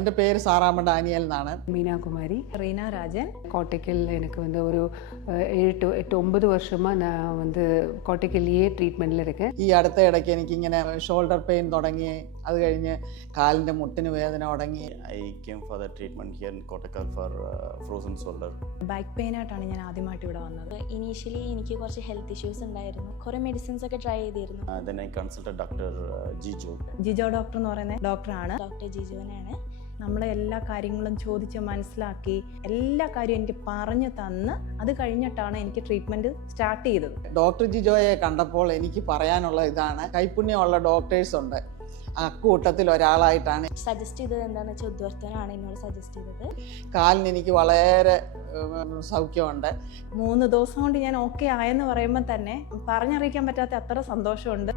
എൻ്റെ പേര് സാറാമ്മ ഡാനിയൽ എന്നാണ്. மீனா குமாரி, റീന രാജൻ. கோட்டைக்கல் எனக்கு ஒரு 7-9 வருஷமாக நான் கோட்டைக்கல்லையே ட்ரீட்மெண்ட்டில் இருக்கேன். ഈ അടുത്ത ഇടയ്ക്ക് എനിക്കിങ്ങനെ ഷോൾഡർ പെയിൻ തുടങ്ങി, അത് കഴിഞ്ഞ് കാലിൻ്റെ മുട്ടിന് വേദന തുടങ്ങി. I came for the treatment here in Kottakkal for frozen shoulder. Back pain ആയിട്ടാണ് ഞാൻ ആദ്യമായിട്ട് ഇവിടെ വന്നത്. ഇനീഷ്യലി എനിക്ക് കുറച്ച് ഹെൽത്ത് ഇഷ്യൂസ് ഉണ്ടായിരുന്നു. കുറേ മെഡിസിൻസ് ഒക്കെ ട്രൈ ചെയ്തിരുന്നു. Then I consulted Dr. Jijo. Jijo doctor എന്ന് പറയുന്ന ഡോക്ടറാണ്. ഡോക്ടർ ജിജുവിനാണ്. നമ്മളെ എല്ലാ കാര്യങ്ങളും ചോദിച്ച് മനസ്സിലാക്കി എല്ലാ കാര്യവും എനിക്ക് പറഞ്ഞു തന്ന് അത് കഴിഞ്ഞിട്ടാണ് എനിക്ക് ട്രീറ്റ്മെൻറ്റ് സ്റ്റാർട്ട് ചെയ്തത്. ഡോക്ടർ ജിജോയെ കണ്ടപ്പോൾ എനിക്ക് പറയാനുള്ള ഇതാണ്, കൈപ്പുണ്യമുള്ള ഡോക്ടേഴ്സ് ഉണ്ട്, അക്കൂട്ടത്തിൽ ഒരാളായിട്ടാണ്. സജസ്റ്റ് ചെയ്തത് എന്താണെന്ന് വെച്ചാൽ ഉദ്വർത്തനാണ് എന്നോട് സജസ്റ്റ് ചെയ്തത്. കാലിന് എനിക്ക് വളരെ സൗഖ്യമുണ്ട്. 3 ദിവസം കൊണ്ട് ഞാൻ ഓക്കെ ആയെന്ന് പറയുമ്പോൾ തന്നെ പറഞ്ഞറിയിക്കാൻ പറ്റാത്ത അത്ര സന്തോഷമുണ്ട്.